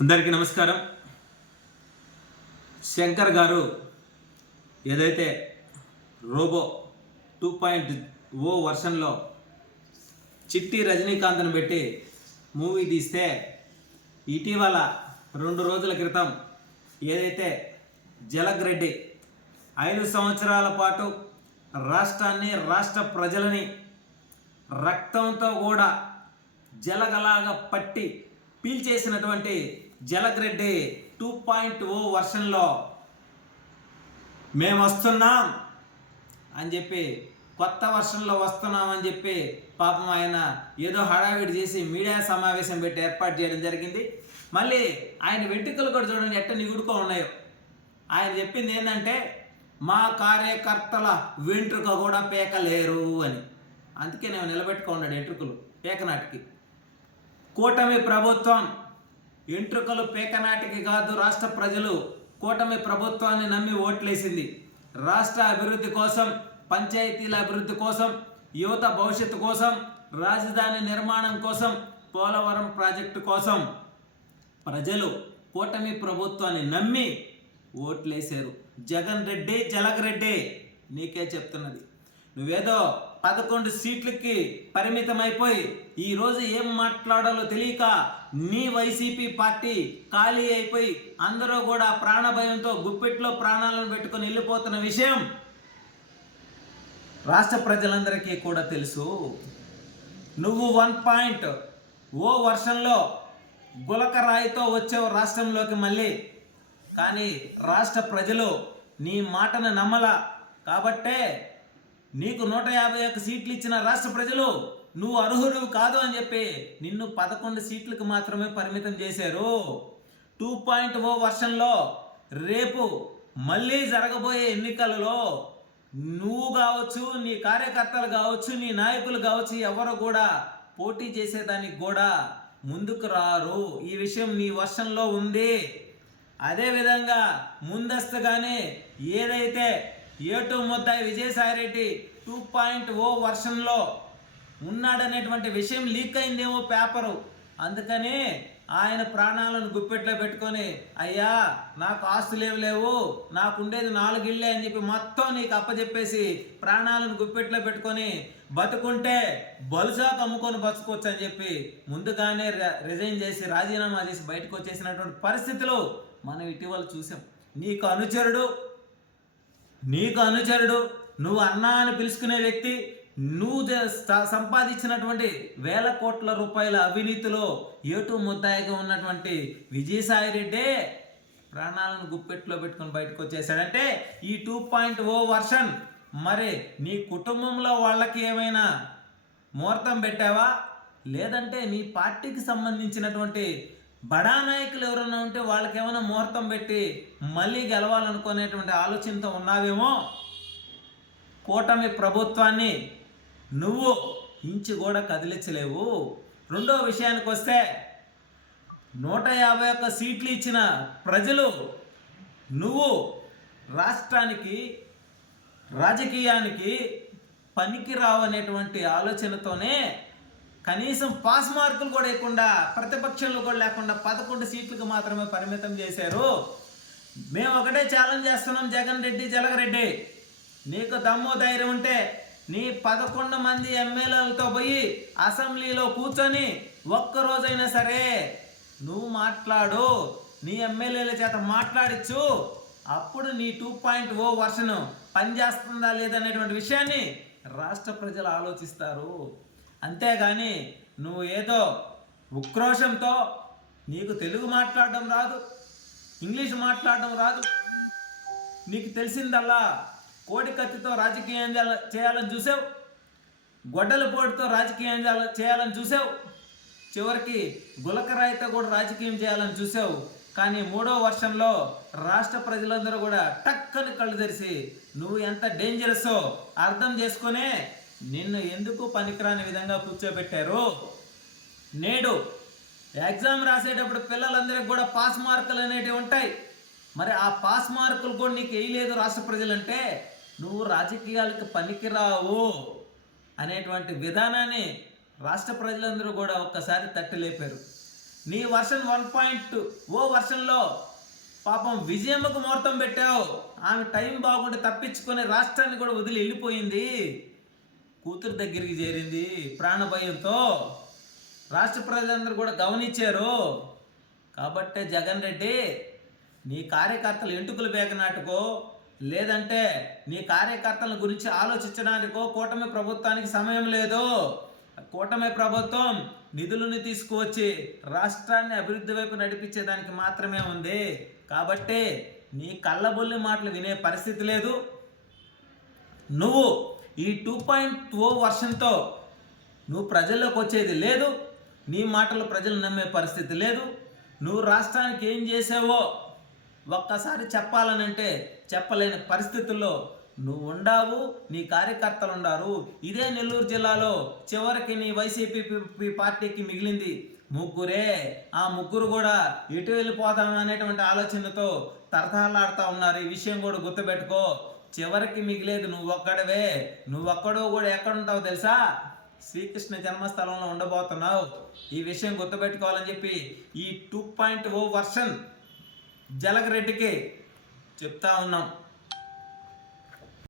అందరికీ నమస్కారం. శంకర్ గారు ఏదైతే రోబో టూ పాయింట్ ఓ వర్షన్లో చిట్టి రజనీకాంత్ను పెట్టి మూవీ తీస్తే ఇటీవల రెండు రోజుల క్రితం ఏదైతే జలగ్ రెడ్డి ఐదు సంవత్సరాల పాటు రాష్ట్రాన్ని రాష్ట్ర ప్రజలని రక్తంతో కూడా జలగలాగా పట్టి పీల్చేసినటువంటి జలగ్రెడ్డి టూ పాయింట్ ఓ వర్షన్లో మేము వస్తున్నాం అని చెప్పి కొత్త వర్షన్లో వస్తున్నామని చెప్పి పాపం ఆయన ఏదో హడావిడి చేసి మీడియా సమావేశం పెట్టి ఏర్పాటు చేయడం జరిగింది. మళ్ళీ ఆయన వెంట్రుకలు కూడా చూడండి ఎట్ట నిగుడుకో ఉన్నాయో. ఆయన చెప్పింది ఏంటంటే మా కార్యకర్తల వెంట్రుక కూడా పేకలేరు అని. అందుకే నేను నిలబెట్టుకున్నాడు వెంట్రుకలు పేకనాటికి. కూటమి ప్రభుత్వం ఎంట్రుకలు పేకనాటికి కాదు రాష్ట్ర ప్రజలు కూటమి ప్రభుత్వాన్ని నమ్మి ఓట్లేసింది. రాష్ట్ర అభివృద్ధి కోసం పంచాయతీల అభివృద్ధి కోసం యువత భవిష్యత్తు కోసం రాజధాని నిర్మాణం కోసం పోలవరం ప్రాజెక్టు కోసం ప్రజలు కూటమి ప్రభుత్వాన్ని నమ్మి ఓట్లేశారు. జగన్ రెడ్డి జలగ రెడ్డి నీకే చెప్తున్నది. నువ్వేదో పదకొండు సీట్లకి పరిమితమైపోయి ఈరోజు ఏం మాట్లాడాలో తెలియక నీ వైసీపీ పార్టీ ఖాళీ అయిపోయి అందరూ కూడా ప్రాణభయంతో గుప్పెట్లో ప్రాణాలను పెట్టుకొని వెళ్ళిపోతున్న విషయం రాష్ట్ర ప్రజలందరికీ కూడా తెలుసు. నువ్వు వన్ పాయింట్ ఓ వర్షంలో గులకరాయితో వచ్చావు రాష్ట్రంలోకి మళ్ళీ. కానీ రాష్ట్ర ప్రజలు నీ మాటను నమ్మల కాబట్టే నీకు నూట యాభై ఒక్క సీట్లు ఇచ్చిన రాష్ట్ర ప్రజలు నువ్వు అర్హుడు కాదు అని చెప్పి నిన్ను పదకొండు సీట్లకు మాత్రమే పరిమితం చేశారు. టూ పాయింట్ ఓ వర్షంలో రేపు మళ్ళీ జరగబోయే ఎన్నికలలో నువ్వు కావచ్చు నీ కార్యకర్తలు కావచ్చు నీ నాయకులు కావచ్చు ఎవరు కూడా పోటీ చేసేదానికి కూడా ముందుకు రారు. ఈ విషయం నీ వర్షంలో ఉంది. అదేవిధంగా ముందస్తుగానే ఏదైతే ఏటు ముద్దాయి విజయసాయిరెడ్డి టూ పాయింట్ ఓ వర్షన్లో ఉన్నాడనేటువంటి విషయం లీక్ అయిందేమో పేపరు. అందుకని ఆయన ప్రాణాలను గుప్పెట్లో పెట్టుకొని అయ్యా నాకు ఆస్తులు ఏమి లేవు నాకు ఉండేది నాలుగు ఇళ్ళే అని చెప్పి మొత్తం నీకు అప్పచెప్పేసి ప్రాణాలను గుప్పెట్లో పెట్టుకొని బతుకుంటే బలుసాకు అమ్ముకొని బతుకోవచ్చు అని చెప్పి ముందుగానే ర- రిజైన్ చేసి రాజీనామా చేసి బయటకు వచ్చేసినటువంటి పరిస్థితులు మనం ఇటీవల చూసాం. నీకు అనుచరుడు నీకు అనుచరుడు నువ్వు అన్నా అని పిలుచుకునే వ్యక్తి నువ్వు జ- స- సంపాదించినటువంటి వేల కోట్ల రూపాయల అవినీతిలో ఏటు ముద్దాయిగా ఉన్నటువంటి విజయసాయి రెడ్డే ప్రాణాలను గుప్పెట్లో పెట్టుకొని బయటకు వచ్చేసాడంటే ఈ టూ పాయింట్ ఓ వర్షన్. మరి నీ కుటుంబంలో వాళ్ళకి ఏమైనా ముహూర్తం పెట్టావా? లేదంటే నీ పార్టీకి సంబంధించినటువంటి బడా నాయకులు ఎవరైనా ఉంటే వాళ్ళకి ఏమైనా ముహూర్తం పెట్టి మళ్ళీ గెలవాలనుకునేటువంటి ఆలోచనతో ఉన్నావేమో? కూటమి ప్రభుత్వాన్ని నువ్వు ఇంచు కూడా కదిలించలేవు. రెండో విషయానికి వస్తే నూట యాభై ఒక్క సీట్లు ఇచ్చిన ప్రజలు నువ్వు రాష్ట్రానికి రాజకీయానికి పనికి రావనేటువంటి ఆలోచనతోనే కనీసం పాస్ మార్కులు కూడా లేకుండా ప్రతిపక్షంలో కూడా లేకుండా పదకొండు సీట్లకు మాత్రమే పరిమితం చేశారు. మేము ఒకటే ఛాలెంజ్ చేస్తున్నాం జగన్ రెడ్డి జలగరెడ్డి. నీకు దమ్ము ధైర్యం ఉంటే నీ పదకొండు మంది ఎమ్మెల్యేలతో పోయి అసెంబ్లీలో కూర్చొని ఒక్క రోజైనా సరే నువ్వు మాట్లాడు నీ ఎమ్మెల్యేల చేత మాట్లాడచ్చు. అప్పుడు నీ టూ పాయింట్ ఓ వర్షన్ పనిచేస్తుందా లేదనేటువంటి విషయాన్ని రాష్ట్ర ప్రజలు ఆలోచిస్తారు. అంతేగాని నువ్వు ఏదో ఉక్రోషంతో నీకు తెలుగు మాట్లాడడం రాదు ఇంగ్లీష్ మాట్లాడడం రాదు. నీకు తెలిసిందల్లా కోడి కత్తితో రాజకీయం చేయాలని చూసావు? గొడ్డల పోటుతో రాజకీయం చేయాలని చూసావు? చివరికి గులకరాయితో కూడా రాజకీయం చేయాలని చూసావు. కానీ మూడో వర్షంలో రాష్ట్ర ప్రజలందరూ కూడా టక్కని కళ్ళు తెరిచి నువ్వు ఎంత డేంజరస్సో అర్థం చేసుకునే నిన్ను ఎందుకు పనికిరాని విధంగా కూర్చోబెట్టారు? నేడు ఎగ్జామ్ రాసేటప్పుడు పిల్లలందరికీ కూడా పాస్ మార్కులు అనేటివి ఉంటాయి. మరి ఆ పాస్ మార్కులు కూడా నీకు వేయలేదు రాష్ట్ర ప్రజలంటే నువ్వు రాజకీయాలకు పనికిరావు అనేటువంటి విధానాన్ని రాష్ట్ర ప్రజలందరూ కూడా ఒక్కసారి తట్టి లేపారు నీ వర్షన్ వన్ పాయింట్ ఓ వర్షన్లో పాపం విజయమ్మకు ముహూర్తం పెట్టావు. ఆమె టైం బాగుంటే తప్పించుకొని రాష్ట్రాన్ని కూడా వదిలి వెళ్ళిపోయింది. కూతురు దగ్గరికి చేరింది ప్రాణభయంతో రాష్ట్ర ప్రజలందరూ కూడా గమనించారు. కాబట్టే జగన్ రెడ్డి నీ కార్యకర్తలు ఎంటుకలు బేగనాటుకో లేదంటే నీ కార్యకర్తల గురించి ఆలోచించడానికో కూటమి ప్రభుత్వానికి సమయం లేదు. కూటమి ప్రభుత్వం నిధులను తీసుకువచ్చి రాష్ట్రాన్ని అభివృద్ధి వైపు నడిపించేదానికి మాత్రమే ఉంది. కాబట్టి నీ కళ్ళబొల్లి మాటలు వినే పరిస్థితి లేదు. నువ్వు ఈ టూ పాయింట్ ఓ వర్షన్తో నువ్వు ప్రజల్లోకి వచ్చేది లేదు. నీ మాటలు ప్రజలు నమ్మే పరిస్థితి లేదు. నువ్వు రాష్ట్రానికి ఏం చేసావో ఒక్కసారి చెప్పాలనంటే చెప్పలేని పరిస్థితుల్లో నువ్వు ఉండావు. నీ కార్యకర్తలు ఉండారు. ఇదే నెల్లూరు జిల్లాలో చివరికి నీ వైసీపీ పార్టీకి మిగిలింది. ముగ్గురే. ఆ ముగ్గురు కూడా ఎటు వెళ్ళిపోదాం అనేటువంటి ఆలోచనతో తరతలాడుతూ ఉన్నారు. ఈ విషయం కూడా గుర్తుపెట్టుకో. చివరికి మిగిలేదు నువ్వు ఒక్కడవే కూడా ఎక్కడ ఉంటావు తెలుసా? శ్రీకృష్ణ జన్మస్థలంలో ఉండబోతున్నావు. ఈ విషయం గుర్తుపెట్టుకోవాలని చెప్పి ఈ టూ పాయింట్ ఓ వర్షన్ జలగరెడ్డికి చెప్తా ఉన్నాం.